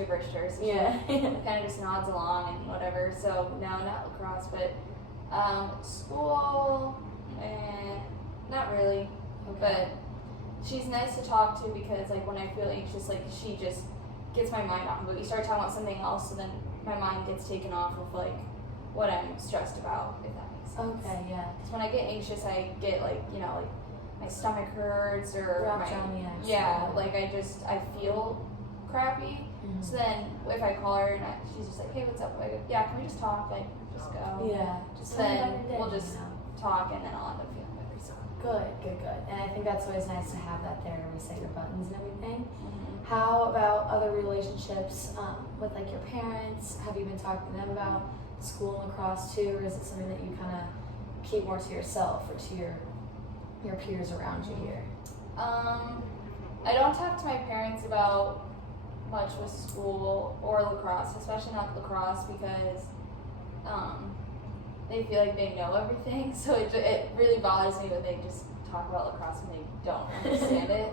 gibberish, so Yeah. she kind of just nods along and whatever. So no, not lacrosse, but school, not really. Okay. But she's nice to talk to because like when I feel anxious, like she just gets my mind off of it. You start talking about something else, so then my mind gets taken off of like what I'm stressed about, if that makes sense. Okay, yeah. Because when I get anxious, I get like my stomach hurts or like I feel crappy. Mm-hmm. So then if I call her and she's just like, hey, what's up? I go, yeah, can we just talk? Like, just go. Yeah. Just then we'll just talk and then I'll end up feeling better. So. Good. And I think that's always nice to have that there to reset your buttons and everything. Mm-hmm. How about other relationships with like your parents? Have you been talking to them about school and lacrosse too, or is it something that you kind of keep more to yourself or to your peers around you here? I don't talk to my parents about much with school or lacrosse, especially not lacrosse because they feel like they know everything. So it really bothers me when they just talk about lacrosse and they don't understand it.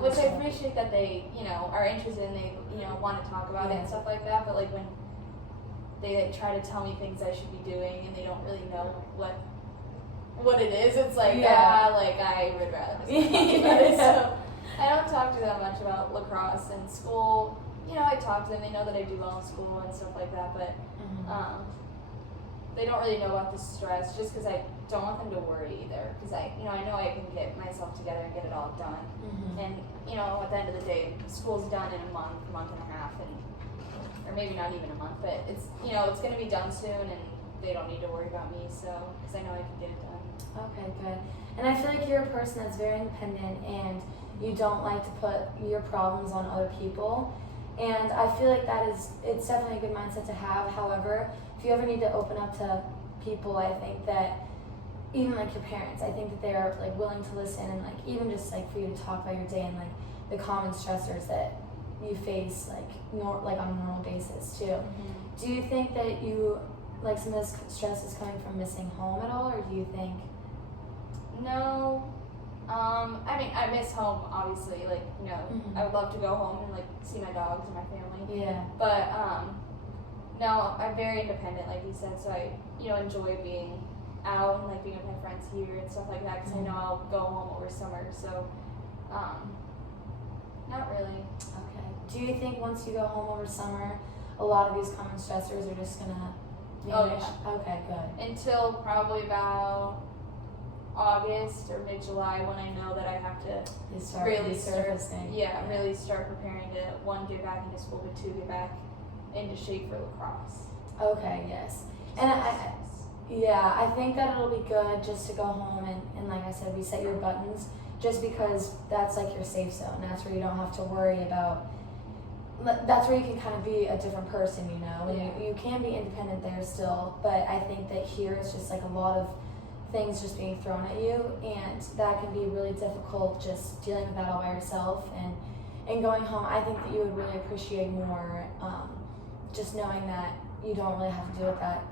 Which I appreciate that they are interested and they want to talk about it and stuff like that. But like when they like try to tell me things I should be doing and they don't really know what it is, it's like I would rather just not talk about it. So I don't talk to them much about lacrosse and school. I talk to them. They know that I do well in school and stuff like that, but they don't really know about the stress just because I don't want them to worry either. Because I know I can get myself together and get it all done. Mm-hmm. And at the end of the day, school's done in a month and a half, or maybe not even a month. But it's it's going to be done soon, and they don't need to worry about me. So because I know I can get it done. Okay, good. And I feel like you're a person that's very independent and you don't like to put your problems on other people. And I feel like it's definitely a good mindset to have. However, if you ever need to open up to people, I think that even like your parents, I think that they're like willing to listen and like even just like for you to talk about your day and like the common stressors that you face like on a normal basis too. Mm-hmm. Do you think that you like some of this stress is coming from missing home at all, or do you think? No. I mean, I miss home, obviously. Like, I would love to go home and, like, see my dogs and my family. Yeah. But, no, I'm very independent, like you said. So I, enjoy being out and, like, being with my friends here and stuff like that. Because I know I'll go home over summer. So, not really. Okay. Do you think once you go home over summer, a lot of these common stressors are just going to vanish? Oh, yeah. Okay, good. Until probably about August or mid-July when I know that I have to really start preparing to, one, get back into school, but two, get back into shape for lacrosse. Okay, yes. And I think that it'll be good just to go home and like I said, reset your buttons just because that's like your safe zone. That's where you don't have to worry about, that's where you can kind of be a different person, and you can be independent there still, but I think that here it's just like a lot of things just being thrown at you, and that can be really difficult just dealing with that all by yourself. And going home, I think that you would really appreciate more just knowing that you don't really have to deal with that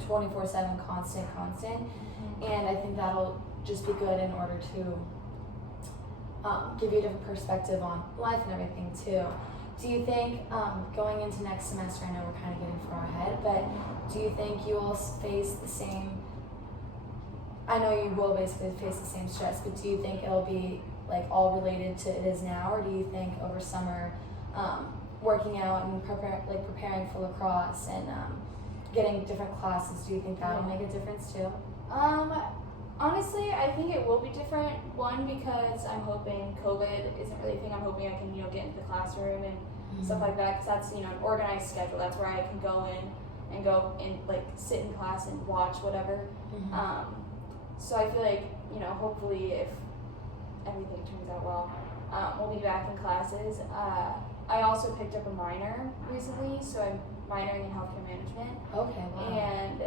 24/7 constant. Mm-hmm. And I think that'll just be good in order to give you a different perspective on life and everything too. Do you think going into next semester, I know we're kind of getting far ahead, but do you think you will face the same, I know you will basically face the same stress, but do you think it'll be like all related to it is now, or do you think over summer working out and preparing for lacrosse and getting different classes, do you think that'll make a difference too? Honestly, I think it will be different. One, because I'm hoping COVID isn't really a thing. I'm hoping I can, get into the classroom and stuff like that. Because that's, an organized schedule. That's where I can go in, like sit in class and watch whatever. Mm-hmm. So I feel like, hopefully if everything turns out well, we'll be back in classes. I also picked up a minor recently, so I'm minoring in healthcare management. Okay, wow. And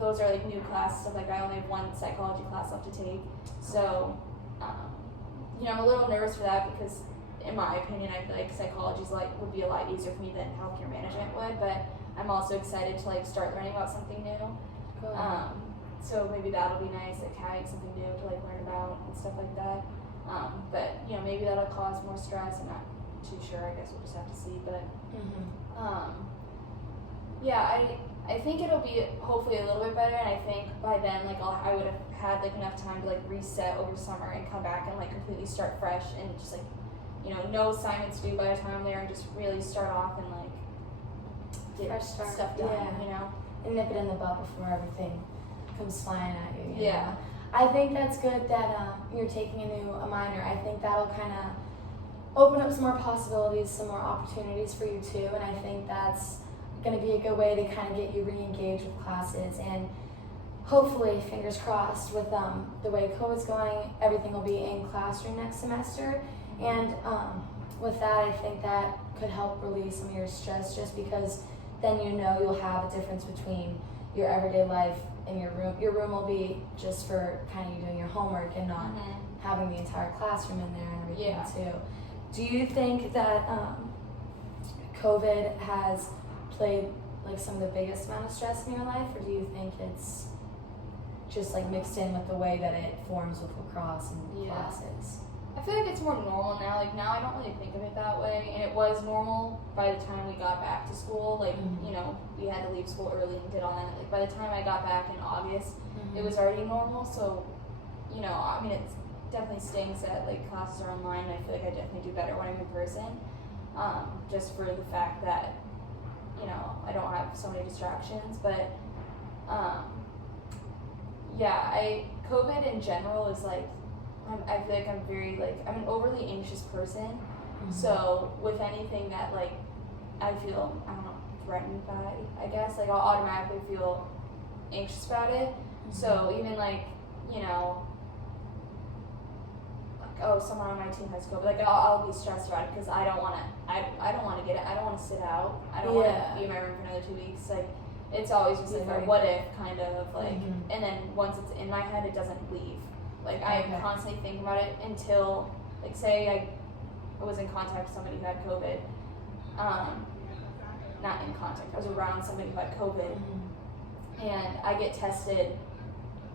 those are like new classes, so like I only have one psychology class left to take. So, I'm a little nervous for that because, in my opinion, I feel like psychology would be a lot easier for me than healthcare management would. But I'm also excited to start learning about something new. Cool. So maybe that'll be nice, having something new to learn about and stuff like that. But maybe that'll cause more stress and not too sure. I guess we'll just have to see. But Mm-hmm. yeah, I think it'll be hopefully a little bit better, and I think by then like I would have had like enough time to like reset over summer and come back and like completely start fresh and just like, you know, no assignments due by the time I'm there and just really start off and like get Fresh start, stuff done. yeah. You know. And nip it in the bud before everything comes flying at you. You Yeah. know? I think that's good that you're taking a minor. I think that'll kind of open up some more possibilities, some more opportunities for you too. And I think that's going to be a good way to kind of get you re-engaged with classes. And hopefully, fingers crossed, with the way COVID's going, everything will be in classroom next semester. And with that, I think that could help relieve some of your stress, just because then you know you'll have a difference between your everyday life and your room. Your room will be just for kind of you doing your homework and not having the entire classroom in there and everything too. Do you think that COVID has played like some of the biggest amount of stress in your life, or do you think it's just like mixed in with the way that it forms with lacrosse and classes? I feel like it's more normal now. Like now I don't really think of it that way, and it was normal by the time we got back to school. Like you know, we had to leave school early and did all that. Like by the time I got back in August, it was already normal. So, you know, I mean, it definitely stings that like classes are online. And I feel like I definitely do better when I'm in person, just for the fact that, you know, I don't have so many distractions. But yeah, COVID in general is like, I feel like I'm very like, I'm an overly anxious person. So with anything that like I feel, I don't know, threatened by, I guess, like I'll automatically feel anxious about it. So even like, you know, like, oh, someone on my team has COVID, like I'll be stressed about it because I don't want to, I don't want to get it. I don't want to sit out. I don't want to be in my room for another 2 weeks. Like it's always just like a what if kind of like, and then once it's in my head, it doesn't leave. Like I am constantly thinking about it until, like, say I was in contact with somebody who had COVID. Not in contact. I was around somebody who had COVID, and I get tested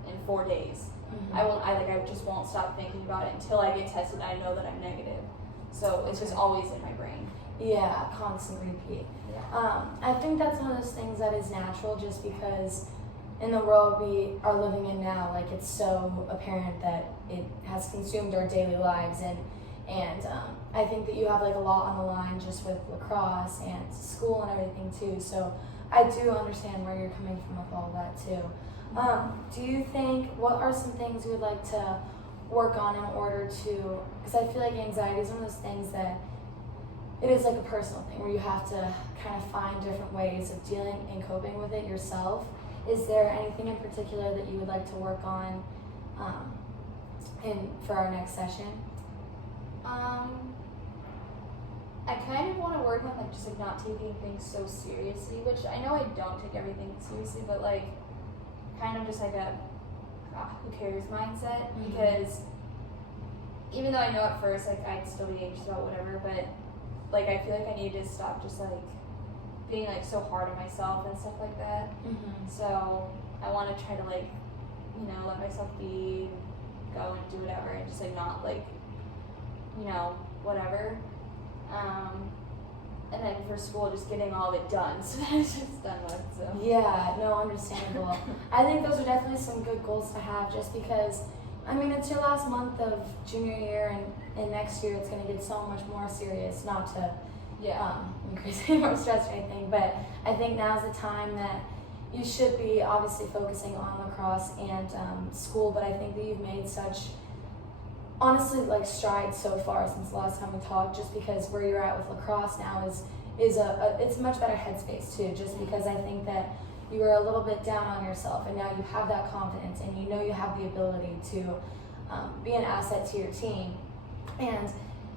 in 4 days. I just won't stop thinking about it until I get tested. And I know that I'm negative. So it's just always in my brain. Yeah, constant repeat. Yeah. I think that's one of those things that is natural, just because in the world we are living in now, like it's so apparent that it has consumed our daily lives, and I think that you have like a lot on the line just with lacrosse and school and everything too. So I do understand where you're coming from with all that too. Do you think, what are some things you would like to work on in order to, because I feel like anxiety is one of those things that it is like a personal thing where you have to kind of find different ways of dealing and coping with it yourself. Is there anything in particular that you would like to work on for our next session? I kind of want to work on like just like not taking things so seriously, which I know I don't take everything seriously, but like kind of just like a who cares mindset, because even though I know at first like I'd still be anxious about whatever, but like I feel like I need to stop just like being like so hard on myself and stuff like that. So I want to try to like, you know, let myself be, go and do whatever, and just like not like, you know, whatever. And then for school, just getting all of it done, so that it's just done with. So yeah, no, understandable. I think those are definitely some good goals to have, just because, I mean, it's your last month of junior year, and next year it's going to get so much more serious. Not to increase any more stress or anything, but I think now's the time that you should be obviously focusing on lacrosse and school. But I think that you've made such, honestly, like strides so far since the last time we talked, just because where you're at with lacrosse now is it's a much better headspace too, just because I think that you were a little bit down on yourself, and now you have that confidence, and you know you have the ability to be an asset to your team. And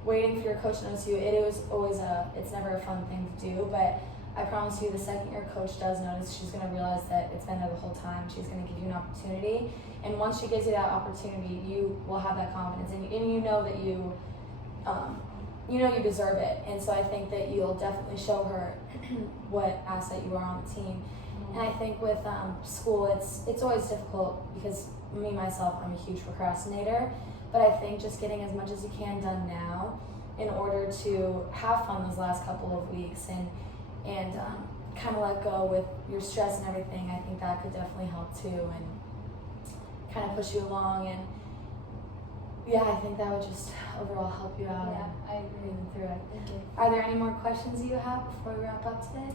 waiting for your coach to notice you, it's never a fun thing to do, but I promise you, the second your coach does notice, she's going to realize that it's been there the whole time. She's going to give you an opportunity, and once she gives you that opportunity, you will have that confidence, and you know that you deserve it. And so I think that you'll definitely show her what asset you are on the team. And I think with school, it's always difficult, because me myself, I'm a huge procrastinator, but I think just getting as much as you can done now in order to have fun those last couple of weeks and kind of let go with your stress and everything. I think that could definitely help too, and kind of push you along. And yeah, I think that would just overall help you out. Yeah, and I agree. through it. Thank you. Are there any more questions you have before we wrap up today?